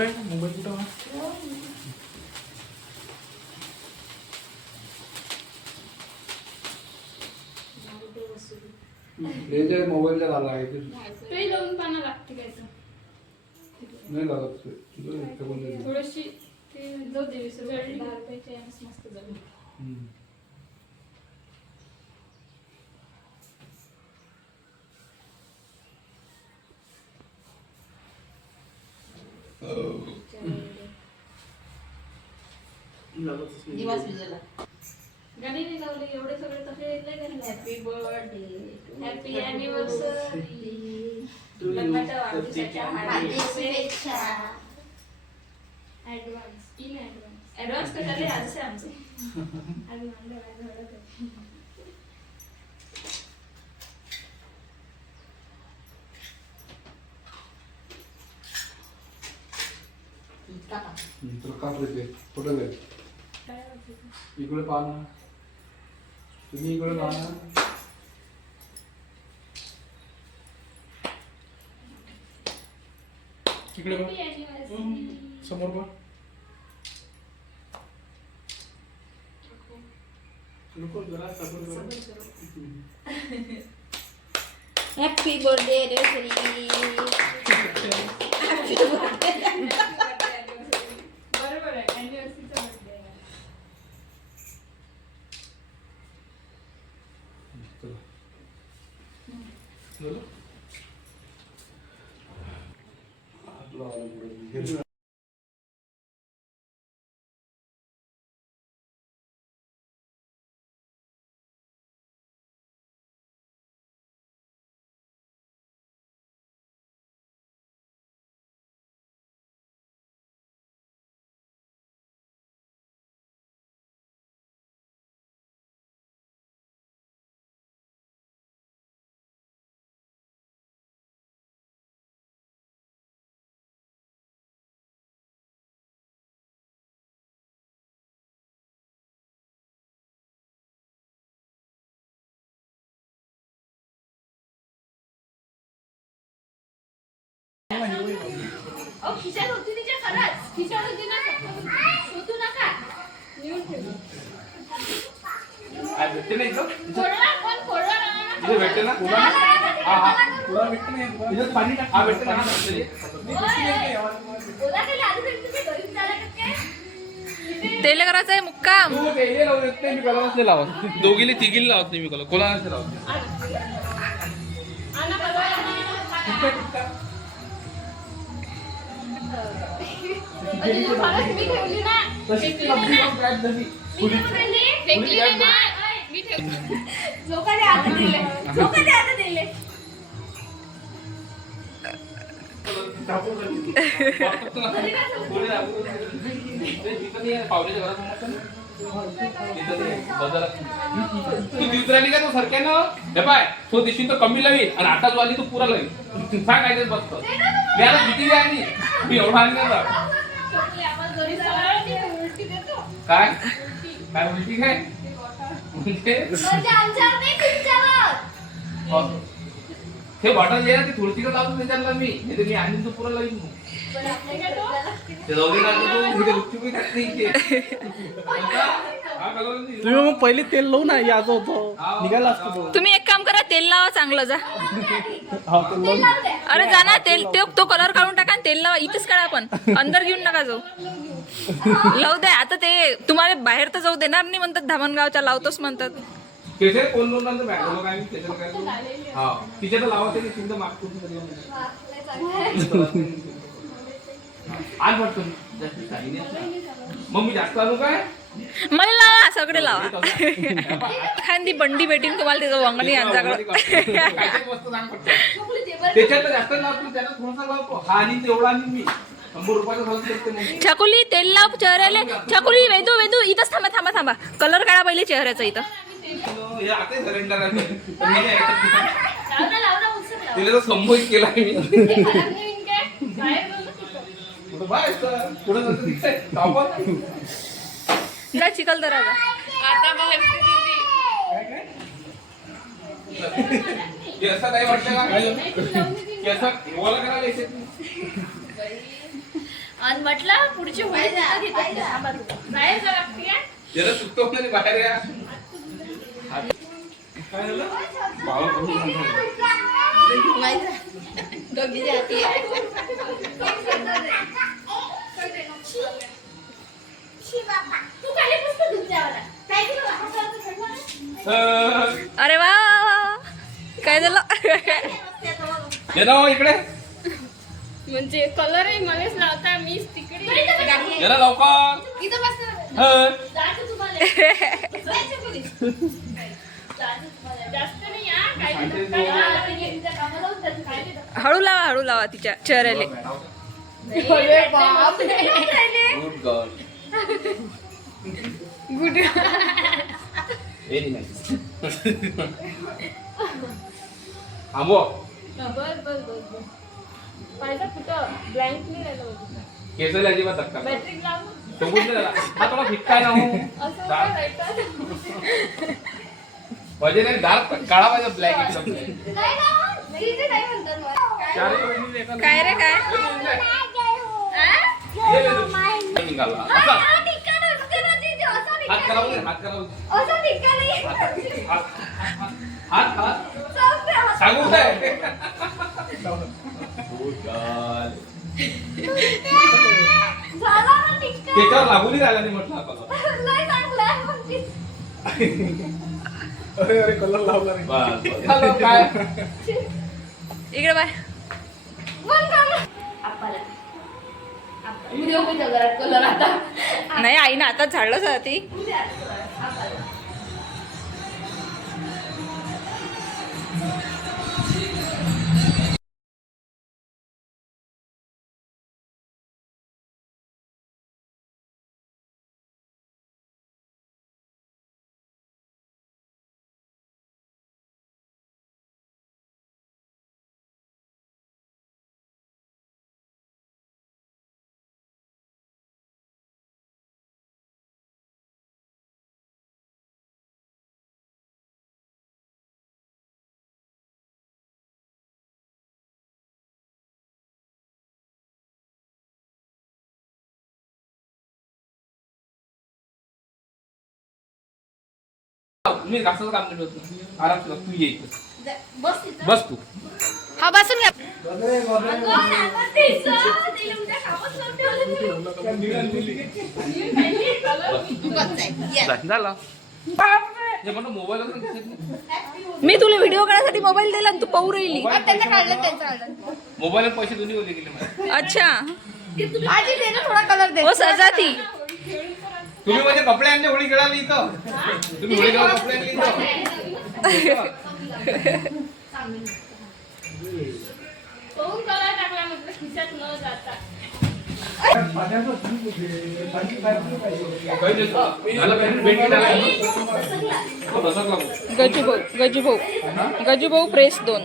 कुठं आहे मोबाईल कुठं आहे? मोबाईलला झाला आहे ते लावून पाना लागते काय तर नाही लागत थोडीशी ते जाऊ दे 10 रुपयाची मस्त जाऊ दिवस विजला गाणी नाही लावले एवढे सगळे तसे येतले का हॅपी बर्थडे हॅपी अॅनिव्हर्सरी लग्नाच्या वाढदिवसाच्या हार्दिक शुभेच्छा ॲडव्हान्स इन ॲडव्हान्स कशाले आज से आमचे आज मानलं काय झालं तर कुठं गेले इकडे पाहा ना तुम्ही इकडे पाहा ना इकडे समोर पहा हॅपी बर्थडे रेसरी बरोबर आहे अॅनिव्हर्सरीचा बर्थडे आहे खिशात होती तिच्या खरंच खिशात होती ना शोधू नका नेऊन ठेवू भेटते नाही फोडला कोण फोडला ना भेटते ना तुला भेटते नाही पाणी टाक हा भेटते ना ओला केला आधी तरी तुम्ही घरीच झाला का तेल करायचं आहे मुक्काम तू पहिले लावत नाही मी कला नसते लावत दोघीले तिघीले लावत नाही मी कला कोला नसते लावत आना बघा मी ठेवली ना फेकली ना मी ठेवली लोकांनी आता दिले पावलेच्या घरात तू दिवसराली का तो सरक्यानं हे पाय तो दिवशी तो कमी लावील आणि आता जो आली तो पुरा लावील सांग काय बसतो मी आता किती आणि मी एवढा आणणार काय काय उलटी काय म्हणजे ते बॉटल जे आहे ते थोडीशी लावतो त्याच्याला मी नाही तर मी आणून तो पुरा लावीन ते जाऊ दे ना तो गुपचूप खात नाही तुम्ही मग पहिले तेल लावू ना याचं होतं निघाला असतो तो. तुम्ही एक काम करा तेल लावा चांगलं जा हा तेल लावून अरे जा ना तेल तो कलर काढून टाका आणि तेल लावा इथेच काढा आपण अंदर घेऊन नका जाऊ लावू द्या आता ते तुम्हाला बाहेर तर जाऊ देणार नाही म्हणतात धामणगावच्या लावतोच म्हणतात केसर कोण लोणांचं बॅग काय केसर काय हा तिच्या तर लावा ते चिंता मागतो आज वाटतो जास्त काही नाही मग मी जास्त आलो काय मला लावा सगळे लावा खांदी बंडी भेटीन तुम्हाला त्याचं वांगणी यांच्याकडे त्याच्यात जास्त लावतो त्याला थोडासा लावतो हा आणि तेवढा आणि मी 100 रुपयाचा झाला तर मग छकुली तेल लाव चेहऱ्याला छकुली वेदू इथंच थांबा कलर काढा पहिले चेहऱ्याचा इथं हे आता सरेंडर आहे तिला तर संबोधित केला मी बाय पुढे जा चिखलदरा जा आता बघ असं नाही वाटतं का असं बोला करायला आणि म्हटलं पुढची होळी तिथं घेतात. थांबा तू. बाहेर जा लागते का? जरा सुटतो म्हणजे बाहेर या काय झालं भावा कमी झालं. दोघी जाती तू खाली बसतो तुमच्यावर. काय केलं? हातावर फेकलं नाही? अरे वा वा, वा, वा. काय झालं ये ना हो इकडे म्हणजे कलरही मलाच लावता मीच तिकडे ये ना लवकर इथं बसणार. हं. जायचं तुम्हाला. जायचं पोलीस. जायचं तुम्हाला. जास्त नाही हा. काय सांगते काय तो. आलं म्हणजे तुमच्या कामाला होतं त्याचं काय नाही. हळू लावा तिच्या चेहऱ्याले अरे बापरे. Good girl good. Very nice आंबो बस. पाहिजे कुठं ब्लँक नाही राहिलं बघ. केसरी अजिबात धक्का बॅटरी लाव. तो कुठे झाला हा थोडा फिक्का ना हो असं काय राहायचं? म्हणजे नाही डार्क काळा पाहिजे ब्लॅक एकदम नाही ना. तिथे काय म्हणतात मला? चारही बहिणीने एका काय रे काय ये रे तू. निघाला असा हा ठिकाण असते ना तिथे. असं हात ठिकाण करावं आहे. दे, हात करावं दे. असं ठिकाण आहे. हात हात चालते हात. सांगू काय गुड गर्ल झाला ना ठिकाण. त्याच्यावर लागूनही राहिला नाही म्हटलं आपण लय चांगलं आहे मग ते. अरे कलर लावला नाही. बस झालं काय इकडे बाय मन काम. आपल्याला. उद्या घरात कलर आता. नाही आईनं आता झाडलंच आहे ती उद्या आपल्याला. मी जास्तच काम नाही होत आराम कर तू ये इकडे. बस तिथं. बस तू हा बसून घ्या अगं, आता तिचं. तिला उद्या कामच लावून ठेवलं तुम्ही. झालं हे म्हणून मोबाईल मी तुला व्हिडिओ काढण्यासाठी मोबाईल दिला आणि तू पाहू राहिली त्यांना काढलं त्यांचं काढलं. मोबाईल पैसे दोन्ही ओले गेले मला अच्छा आजी दे ना थोडा कलर दे. ओ सजाती तुम्ही म्हणजे कपडे आणले होळी खेळाली इथं तुम्ही होळी खेळायला कपडे आणले इथं कोण कलर टाकला म्हटलं खिशात न जाता. गजूभाऊ गजूभाऊ गजूभाऊ प्रेस 2